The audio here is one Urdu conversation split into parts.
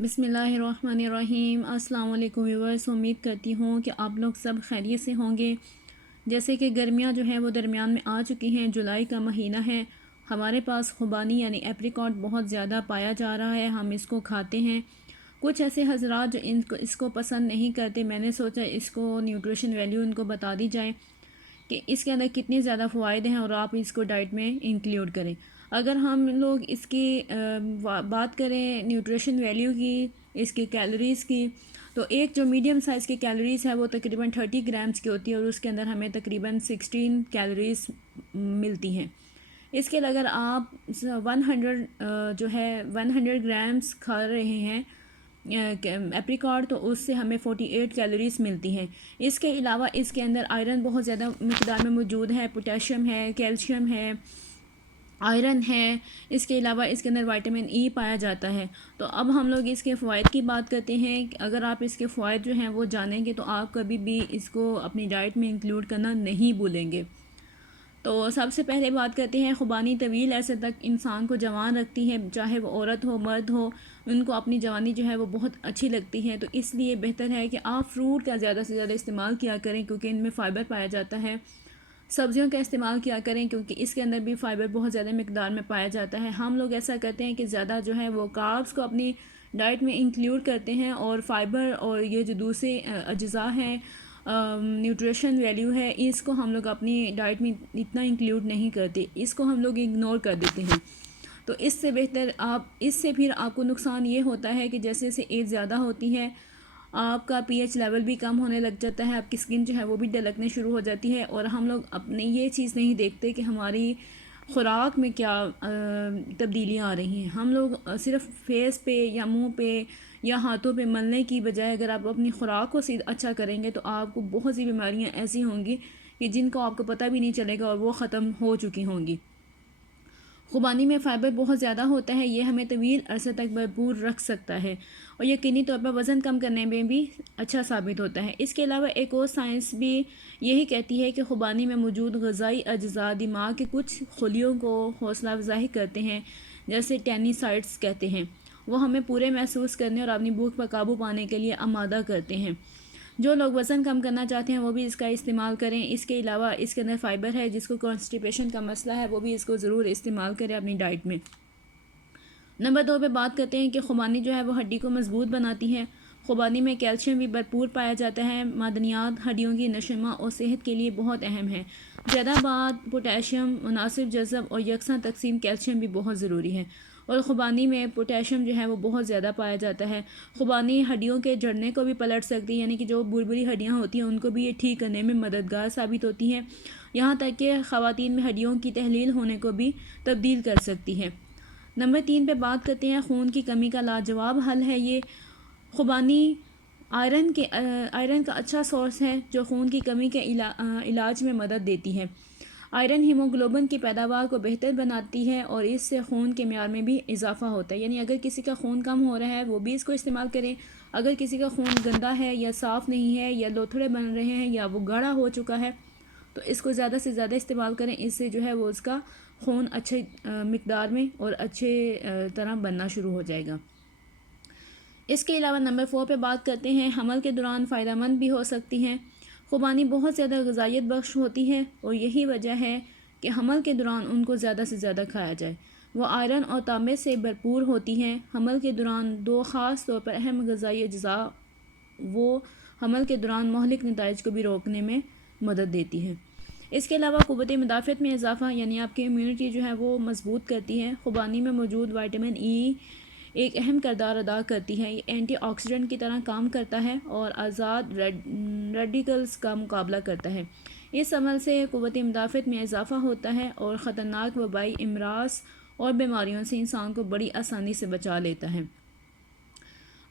بسم اللہ الرحمن الرحیم۔ السلام علیکم ویورز، امید کرتی ہوں کہ آپ لوگ سب خیریت سے ہوں گے۔ جیسے کہ گرمیاں جو ہیں وہ درمیان میں آ چکی ہیں، جولائی کا مہینہ ہے، ہمارے پاس خوبانی یعنی ایپریکاٹ بہت زیادہ پایا جا رہا ہے، ہم اس کو کھاتے ہیں۔ کچھ ایسے حضرات جو اس کو پسند نہیں کرتے، میں نے سوچا اس کو نیوٹریشن ویلیو ان کو بتا دی جائے کہ اس کے اندر کتنے زیادہ فوائد ہیں اور آپ اس کو ڈائٹ میں انکلیوڈ کریں۔ اگر ہم لوگ اس کی بات کریں نیوٹریشن ویلیو کی، اس کی کیلوریز کی، تو ایک جو میڈیم سائز کی کیلوریز ہے وہ تقریباً 30 گرامز کی ہوتی ہے اور اس کے اندر ہمیں تقریباً 16 کیلوریز ملتی ہیں۔ اس کے اگر آپ 100 گرامز کھا رہے ہیں ایپریکاٹ، تو اس سے ہمیں 48 کیلوریز ملتی ہیں۔ اس کے علاوہ اس کے اندر آئرن بہت زیادہ مقدار میں موجود ہے، پوٹیشیم ہے، کیلشیم ہے، آئرن ہے، اس کے علاوہ اس کے اندر وائٹامن ای پایا جاتا ہے۔ تو اب ہم لوگ اس کے فوائد کی بات کرتے ہیں کہ اگر آپ اس کے فوائد جو ہیں وہ جانیں گے تو آپ کبھی بھی اس کو اپنی ڈائٹ میں انکلوڈ کرنا نہیں بھولیں گے۔ تو سب سے پہلے بات کرتے ہیں، خوبانی طویل عرصے تک انسان کو جوان رکھتی ہے، چاہے وہ عورت ہو مرد ہو، ان کو اپنی جوانی جو ہے وہ بہت اچھی لگتی ہے۔ تو اس لیے بہتر ہے کہ آپ فروٹ کا زیادہ سے زیادہ استعمال کیا کریں کیونکہ ان میں فائبر پایا جاتا ہے۔ سبزیوں کا استعمال کیا کریں کیونکہ اس کے اندر بھی فائبر بہت زیادہ مقدار میں پایا جاتا ہے۔ ہم لوگ ایسا کرتے ہیں کہ زیادہ جو ہے وہ کاربس کو اپنی ڈائٹ میں انکلیوڈ کرتے ہیں اور فائبر اور یہ جو دوسرے اجزاء ہیں، نیوٹریشن ویلیو ہے، اس کو ہم لوگ اپنی ڈائٹ میں اتنا انکلیوڈ نہیں کرتے، اس کو ہم لوگ اگنور کر دیتے ہیں۔ تو اس سے بہتر اس سے پھر آپ کو نقصان یہ ہوتا ہے کہ جیسے جیسے ایج زیادہ ہوتی ہے، آپ کا پی ایچ لیول بھی کم ہونے لگ جاتا ہے، آپ کی سکن جو ہے وہ بھی ڈلکنے شروع ہو جاتی ہے، اور ہم لوگ اپنی یہ چیز نہیں دیکھتے کہ ہماری خوراک میں کیا تبدیلیاں آ رہی ہیں۔ ہم لوگ صرف فیس پہ یا منہ پہ یا ہاتھوں پہ ملنے کی بجائے اگر آپ اپنی خوراک کو اچھا کریں گے تو آپ کو بہت سی بیماریاں ایسی ہوں گی کہ جن کو آپ کو پتہ بھی نہیں چلے گا اور وہ ختم ہو چکی ہوں گی۔ خوبانی میں فائبر بہت زیادہ ہوتا ہے، یہ ہمیں طویل عرصے تک بھرپور رکھ سکتا ہے اور یقینی طور پر وزن کم کرنے میں بھی اچھا ثابت ہوتا ہے۔ اس کے علاوہ ایک اور سائنس بھی یہی کہتی ہے کہ خوبانی میں موجود غذائی اجزاء دماغ کے کچھ خلیوں کو حوصلہ افزائی کرتے ہیں، جیسے ٹینی سائٹس کہتے ہیں، وہ ہمیں پورے محسوس کرنے اور اپنی بھوک پر قابو پانے کے لیے آمادہ کرتے ہیں۔ جو لوگ وزن کم کرنا چاہتے ہیں وہ بھی اس کا استعمال کریں۔ اس کے علاوہ اس کے اندر فائبر ہے، جس کو کانسٹیپیشن کا مسئلہ ہے وہ بھی اس کو ضرور استعمال کریں اپنی ڈائٹ میں۔ نمبر 2 پہ بات کرتے ہیں کہ خوبانی جو ہے وہ ہڈی کو مضبوط بناتی ہے۔ خوبانی میں کیلشیم بھی بھرپور پایا جاتا ہے، معدنیات ہڈیوں کی نشوونما اور صحت کے لیے بہت اہم ہے۔ زیادہ بعد پوٹیشیم مناسب جذب اور یکساں تقسیم کیلشیم بھی بہت ضروری ہے، اور خوبانی میں پوٹیشیم جو ہے وہ بہت زیادہ پایا جاتا ہے۔ خوبانی ہڈیوں کے جڑنے کو بھی پلٹ سکتی ہے، یعنی کہ جو بڑی ہڈیاں ہوتی ہیں ان کو بھی یہ ٹھیک کرنے میں مددگار ثابت ہوتی ہیں، یہاں تک کہ خواتین میں ہڈیوں کی تحلیل ہونے کو بھی تبدیل کر سکتی ہے۔ نمبر 3 پہ بات کرتے ہیں، خون کی کمی کا لاجواب حل ہے یہ۔ خوبانی آئرن کا اچھا سورس ہے جو خون کی کمی کے علاج میں مدد دیتی ہے۔ آئرن ہیموگلوبن کی پیداوار کو بہتر بناتی ہے اور اس سے خون کے معیار میں بھی اضافہ ہوتا ہے، یعنی اگر کسی کا خون کم ہو رہا ہے وہ بھی اس کو استعمال کریں۔ اگر کسی کا خون گندا ہے یا صاف نہیں ہے یا لوتھڑے بن رہے ہیں یا وہ گاڑھا ہو چکا ہے تو اس کو زیادہ سے زیادہ استعمال کریں، اس سے جو ہے وہ اس کا خون اچھے مقدار میں اور اچھے طرح بننا شروع ہو جائے گا۔ اس کے علاوہ نمبر 4 پہ بات کرتے ہیں، حمل کے دوران فائدہ مند بھی ہو سکتی ہیں۔ خوبانی بہت زیادہ غذائیت بخش ہوتی ہے اور یہی وجہ ہے کہ حمل کے دوران ان کو زیادہ سے زیادہ کھایا جائے۔ وہ آئرن اور تانبے سے بھرپور ہوتی ہیں۔ حمل کے دوران 2 خاص طور پر اہم غذائی اجزاء وہ حمل کے دوران مہلک نتائج کو بھی روکنے میں مدد دیتی ہے۔ اس کے علاوہ قوت مدافعت میں اضافہ، یعنی آپ کی امیونٹی جو ہے وہ مضبوط کرتی ہے۔ خوبانی میں موجود وائٹامن ای ایک اہم کردار ادا کرتی ہے، یہ اینٹی آکسیڈنٹ کی طرح کام کرتا ہے اور آزاد ریڈیکلز کا مقابلہ کرتا ہے۔ اس عمل سے قوت مدافعت میں اضافہ ہوتا ہے اور خطرناک وبائی امراض اور بیماریوں سے انسان کو بڑی آسانی سے بچا لیتا ہے۔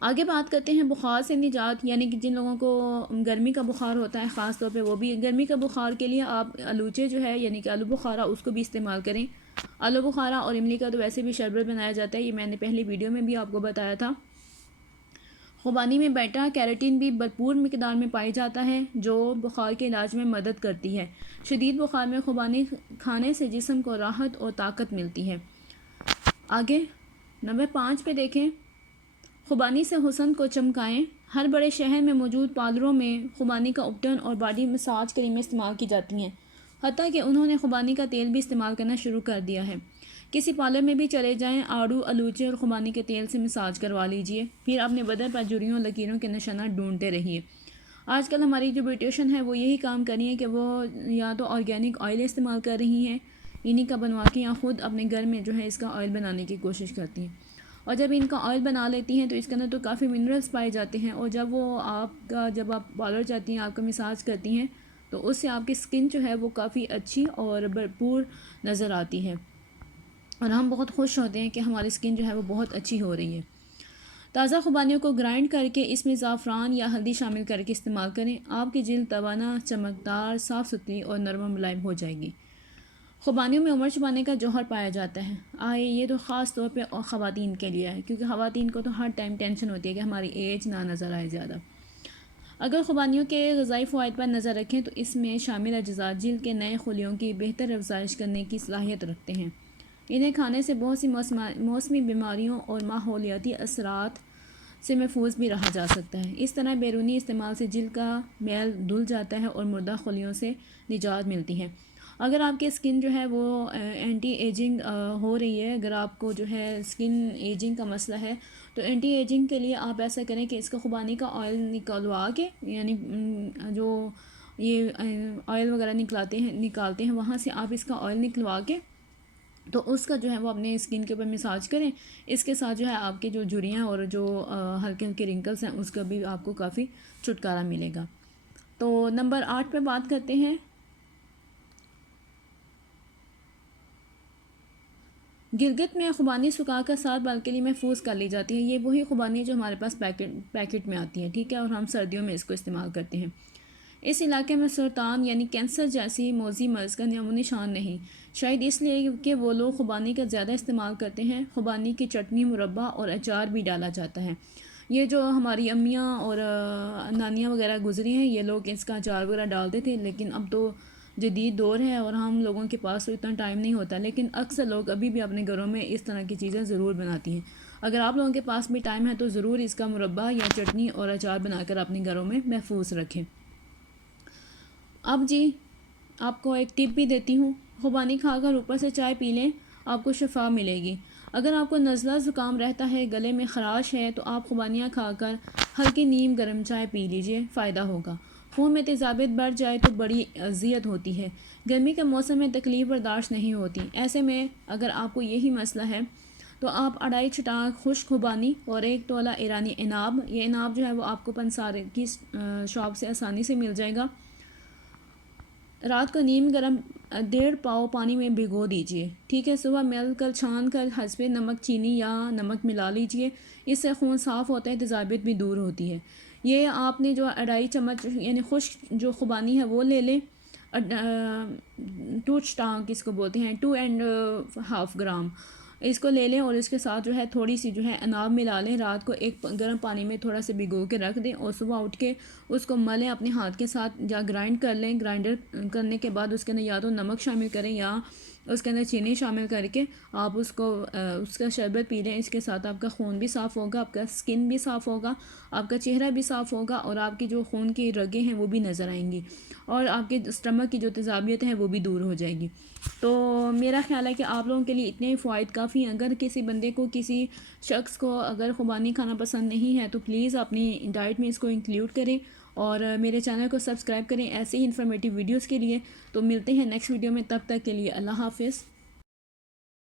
آگے بات کرتے ہیں بخار سے نجات، یعنی کہ جن لوگوں کو گرمی کا بخار ہوتا ہے خاص طور پہ، وہ بھی گرمی کا بخار کے لیے آپ آلوچے جو ہے یعنی کہ آلو بخارا اس کو بھی استعمال کریں۔ آلو بخارا اور املی کا تو ویسے بھی شربت بنایا جاتا ہے، یہ میں نے پہلی ویڈیو میں بھی آپ کو بتایا تھا۔ خوبانی میں بیٹا کیروٹین بھی بھرپور مقدار میں پائی جاتا ہے جو بخار کے علاج میں مدد کرتی ہے۔ شدید بخار میں خوبانی کھانے سے جسم کو راحت اور طاقت ملتی ہے۔ آگے نمبر 5 پہ دیکھیں، خوبانی سے حسن کو چمکائیں۔ ہر بڑے شہر میں موجود پارلروں میں خوبانی کا اپٹن اور باڈی مساج کریمیں استعمال کی جاتی ہیں، حتیٰ کہ انہوں نے خوبانی کا تیل بھی استعمال کرنا شروع کر دیا ہے۔ کسی پارلر میں بھی چلے جائیں، آڑو، الوچے اور خوبانی کے تیل سے مساج کروا لیجئے، پھر اپنے بدن پر جھریوں لکیروں کے نشانات ڈھونڈتے رہیے۔ آج کل ہماری جو بیوٹیشن ہے وہ یہی کام کر رہی ہیں کہ وہ یا تو آرگینک آئل استعمال کر رہی ہیں انہی کا بنوا کے، یا خود اپنے گھر میں جو ہے اس کا آئل بنانے کی کوشش کرتی ہیں، اور جب ان کا آئل بنا لیتی ہیں تو اس کے اندر تو کافی منرلز پائے جاتے ہیں، اور جب جب آپ پارلر جاتی ہیں، آپ کا مساج کرتی ہیں تو اس سے آپ کی سکن جو ہے وہ کافی اچھی اور بھرپور نظر آتی ہے، اور ہم بہت خوش ہوتے ہیں کہ ہماری سکن جو ہے وہ بہت اچھی ہو رہی ہے۔ تازہ خوبانیوں کو گرائنڈ کر کے اس میں زعفران یا ہلدی شامل کر کے استعمال کریں، آپ کی جلد توانا، چمکدار، صاف ستھری اور نرم و ملائم ہو جائے گی۔ خوبانیوں میں عمر چھپانے کا جوہر پایا جاتا ہے۔ یہ تو خاص طور پہ خواتین کے لیے ہے، کیونکہ خواتین کو تو ہر ٹائم ٹینشن ہوتی ہے کہ ہماری ایج نہ نظر آئے زیادہ۔ اگر خوبانیوں کے غذائی فوائد پر نظر رکھیں تو اس میں شامل اجزاء جلد کے نئے خلیوں کی بہتر افزائش کرنے کی صلاحیت رکھتے ہیں۔ انہیں کھانے سے بہت سی موسمی بیماریوں اور ماحولیاتی اثرات سے محفوظ بھی رہا جا سکتا ہے۔ اس طرح بیرونی استعمال سے جلد کا میل دھل جاتا ہے اور مردہ خلیوں سے نجات ملتی ہے۔ اگر آپ کی سکن جو ہے وہ اینٹی ایجنگ ہو رہی ہے، اگر آپ کو جو ہے سکن ایجنگ کا مسئلہ ہے، تو اینٹی ایجنگ کے لیے آپ ایسا کریں کہ اس کا خوبانی کا آئل نکلوا کے، یعنی جو یہ آئل وغیرہ نکالتے ہیں وہاں سے آپ اس کا آئل نکلوا کے تو اس کا جو ہے وہ اپنے اسکن کے اوپر مساج کریں۔ اس کے ساتھ جو ہے آپ کے جو جھریاں اور جو ہلکے ہلکے رنکلز ہیں اس کا بھی آپ کو کافی چھٹکارا ملے گا۔ تو نمبر 8 پہ بات کرتے ہیں۔ گلگت میں خوبانی سکھا کر 7 بال کے لیے محفوظ کر لی جاتی ہے۔ یہ وہی خوبانی جو ہمارے پاس پیکٹ میں آتی ہے، ٹھیک ہے، اور ہم سردیوں میں اس کو استعمال کرتے ہیں۔ اس علاقے میں سرطان یعنی کینسر جیسی موذی مرض کا نام و نشان نہیں، شاید اس لیے کہ وہ لوگ خوبانی کا زیادہ استعمال کرتے ہیں۔ خوبانی کی چٹنی، مربع اور اچار بھی ڈالا جاتا ہے۔ یہ جو ہماری امیاں اور نانیاں وغیرہ گزری ہیں، یہ لوگ اس کا اچار وغیرہ ڈالتے تھے، لیکن اب تو جدید دور ہے اور ہم لوگوں کے پاس تو اتنا ٹائم نہیں ہوتا، لیکن اکثر لوگ ابھی بھی اپنے گھروں میں اس طرح کی چیزیں ضرور بناتی ہیں۔ اگر آپ لوگوں کے پاس بھی ٹائم ہے تو ضرور اس کا مربع یا چٹنی اور اچار بنا کر اپنے گھروں میں محفوظ رکھیں۔ اب جی آپ کو ایک ٹپ بھی دیتی ہوں، خوبانی کھا کر اوپر سے چائے پی لیں، آپ کو شفا ملے گی۔ اگر آپ کو نزلہ زکام رہتا ہے، گلے میں خراش ہے، تو آپ خوبانیاں کھا کر ہلکی نیم گرم چائے پی لیجئے، فائدہ ہوگا۔ خون میں تیزابیت بڑھ جائے تو بڑی اذیت ہوتی ہے، گرمی کے موسم میں تکلیف برداشت نہیں ہوتی۔ ایسے میں اگر آپ کو یہی مسئلہ ہے تو آپ 2.5 چٹاک خشک خوبانی اور 1 تولہ ایرانی عناب، یہ عناب جو ہے وہ آپ کو پنسارے کی شاپ سے آسانی سے مل جائے گا، رات کو نیم گرم 1.5 پاؤ پانی میں بھگو دیجئے، ٹھیک ہے، صبح مل کر چھان کر حسب نمک چینی یا نمک ملا لیجئے، اس سے خون صاف ہوتا ہے، تیزابیت بھی دور ہوتی ہے۔ یہ آپ نے جو 2.5 چمچ یعنی خشک جو خوبانی ہے وہ لے لیں، 2 چٹانک اس کو بولتے ہیں، 2.5 گرام اس کو لے لیں، اور اس کے ساتھ جو ہے تھوڑی سی جو ہے عناب ملا لیں، رات کو ایک گرم پانی میں تھوڑا سا بھگو کے رکھ دیں، اور صبح اٹھ کے اس کو ملیں اپنے ہاتھ کے ساتھ، یا گرائنڈ کر لیں، گرائنڈر کرنے کے بعد اس کے اندر یا تو نمک شامل کریں یا اس کے اندر چینی شامل کر کے آپ اس کا شربت پی لیں۔ اس کے ساتھ آپ کا خون بھی صاف ہوگا، آپ کا سکن بھی صاف ہوگا، آپ کا چہرہ بھی صاف ہوگا، اور آپ کی جو خون کی رگیں ہیں وہ بھی نظر آئیں گی، اور آپ کے اسٹمک کی جو تیزابیت ہے وہ بھی دور ہو جائے گی۔ تو میرا خیال ہے کہ آپ لوگوں کے لیے اتنے فوائد کافی ہیں۔ اگر کسی بندے کو، کسی شخص کو اگر خوبانی کھانا پسند نہیں ہے تو پلیز اپنی ڈائٹ میں اس کو انکلیوڈ کریں، اور میرے چینل کو سبسکرائب کریں ایسے ہی انفارمیٹیو ویڈیوز کے لیے۔ تو ملتے ہیں نیکسٹ ویڈیو میں، تب تک کے لیے اللہ حافظ۔